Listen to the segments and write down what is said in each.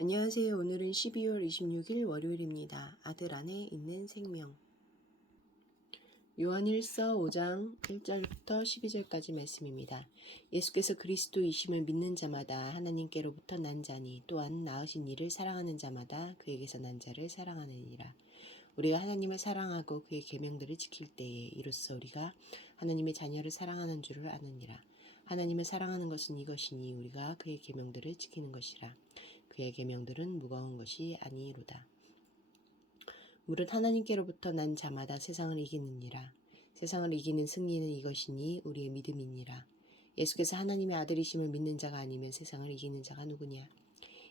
안녕하세요. 오늘은 12월 26일 월요일입니다. 아들 안에 있는 생명. 요한일서 5장 1절부터 12절까지 말씀입니다. 예수께서 그리스도이심을 믿는 자마다 하나님께로부터 난 자니 또한 낳으신 이를 사랑하는 자마다 그에게서 난 자를 사랑하느니라. 우리가 하나님을 사랑하고 그의 계명들을 지킬 때에 이로써 우리가 하나님의 자녀를 사랑하는 줄을 아느니라. 하나님을 사랑하는 것은 이것이니 우리가 그의 계명들을 지키는 것이라. 그의 계명들은 무거운 것이 아니로다. 무릇 하나님께로부터 난 자마다 세상을 이기느니라. 세상을 이기는 승리는 이것이니 우리의 믿음이니라. 예수께서 하나님의 아들이심을 믿는 자가 아니면 세상을 이기는 자가 누구냐?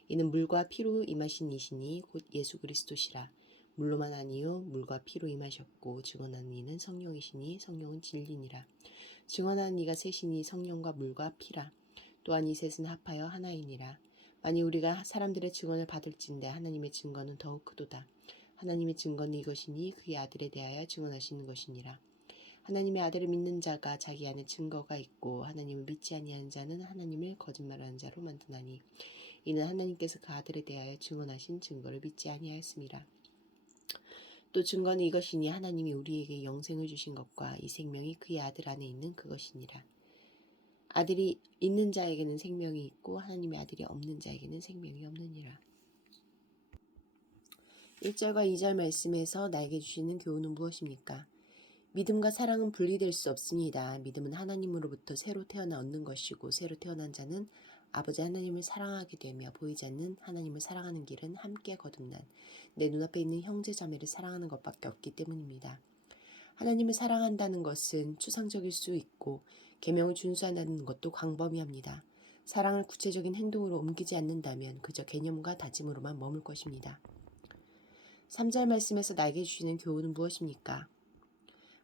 이는 물과 피로 임하신 이시니 곧 예수 그리스도시라. 물로만 아니요 물과 피로 임하셨고 증언하는 이는 성령이시니 성령은 진리니라. 증언하는 이가 셋이니 성령과 물과 피라. 또한 이 셋은 합하여 하나이니라. 만일 우리가 사람들의 증언을 받을진대 하나님의 증거는 더욱 크도다. 하나님의 증거는 이것이니 그의 아들에 대하여 증언하시는 것이니라. 하나님의 아들을 믿는 자가 자기 안에 증거가 있고 하나님을 믿지 아니하는 자는 하나님을 거짓말하는 자로 만드나니 이는 하나님께서 그 아들에 대하여 증언하신 증거를 믿지 아니하였음이라. 또 증거는 이것이니 하나님이 우리에게 영생을 주신 것과 이 생명이 그의 아들 안에 있는 그것이니라. 아들이 있는 자에게는 생명이 있고 하나님의 아들이 없는 자에게는 생명이 없느니라. 1절과 2절 말씀에서 나에게 주시는 교훈은 무엇입니까? 믿음과 사랑은 분리될 수 없습니다. 믿음은 하나님으로부터 새로 태어나 얻는 것이고 새로 태어난 자는 아버지 하나님을 사랑하게 되며 보이지 않는 하나님을 사랑하는 길은 함께 거듭난 내 눈앞에 있는 형제 자매를 사랑하는 것밖에 없기 때문입니다. 하나님을 사랑한다는 것은 추상적일 수 있고 계명을 준수한다는 것도 광범위합니다. 사랑을 구체적인 행동으로 옮기지 않는다면 그저 개념과 다짐으로만 머물 것입니다. 3절 말씀에서 나에게 주시는 교훈은 무엇입니까?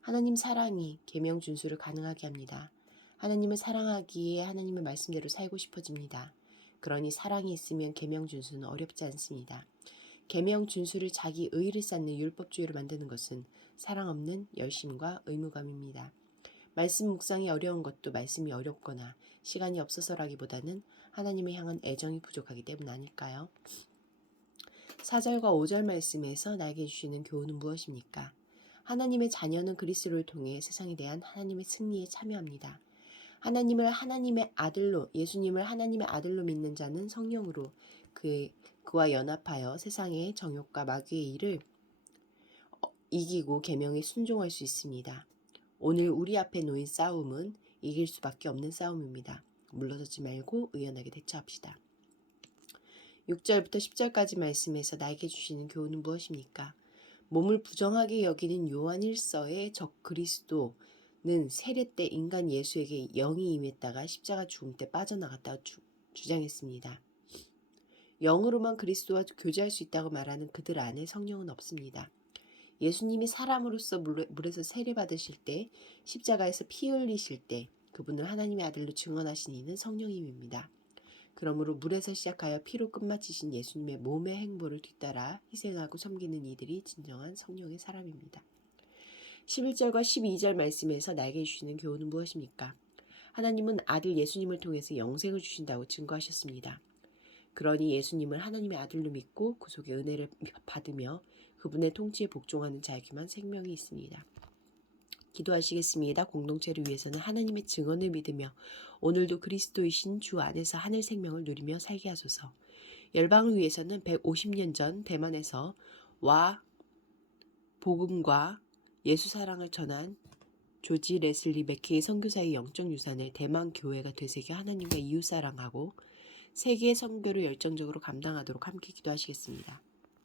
하나님 사랑이 계명 준수를 가능하게 합니다. 하나님을 사랑하기에 하나님의 말씀대로 살고 싶어집니다. 그러니 사랑이 있으면 계명 준수는 어렵지 않습니다. 계명 준수를 자기 의의를 쌓는 율법주의로 만드는 것은 사랑 없는 열심과 의무감입니다. 말씀 묵상이 어려운 것도 말씀이 어렵거나 시간이 없어서라기보다는 하나님을 향한 애정이 부족하기 때문 아닐까요? 4절과 5절 말씀에서 나에게 주시는 교훈은 무엇입니까? 하나님의 자녀는 그리스도를 통해 세상에 대한 하나님의 승리에 참여합니다. 하나님을 하나님의 아들로, 예수님을 하나님의 아들로 믿는 자는 성령으로 그와 연합하여 세상의 정욕과 마귀의 일을 이기고 계명에 순종할 수 있습니다. 오늘 우리 앞에 놓인 싸움은 이길 수밖에 없는 싸움입니다. 물러서지 말고 의연하게 대처합시다. 6절부터 10절까지 말씀에서 나에게 주시는 교훈은 무엇입니까? 몸을 부정하게 여기는 요한일서의 적 그리스도는 세례 때 인간 예수에게 영이 임했다가 십자가 죽음 때 빠져나갔다고 주장했습니다. 영으로만 그리스도와 교제할 수 있다고 말하는 그들 안에 성령은 없습니다. 예수님이 사람으로서 물에서 세례받으실 때 십자가에서 피 흘리실 때 그분을 하나님의 아들로 증언하신 이는 성령님입니다. 그러므로 물에서 시작하여 피로 끝마치신 예수님의 몸의 행보를 뒤따라 희생하고 섬기는 이들이 진정한 성령의 사람입니다. 11절과 12절 말씀에서 나에게 주시는 교훈은 무엇입니까? 하나님은 아들 예수님을 통해서 영생을 주신다고 증거하셨습니다. 그러니 예수님을 하나님의 아들로 믿고 구속의 은혜를 받으며 그분의 통치에 복종하는 자에게만 생명이 있습니다. 기도하시겠습니다. 공동체를 위해서는 하나님의 증언을 믿으며 오늘도 그리스도이신 주 안에서 하늘 생명을 누리며 살게 하소서. 열방을 위해서는 150년 전 대만에서 복음과 예수 사랑을 전한 조지 레슬리 맥케이 선교사의 영적 유산을 대만 교회가 되새겨 하나님과 이웃 사랑하고 세계의 선교를 열정적으로 감당하도록 함께 기도하시겠습니다.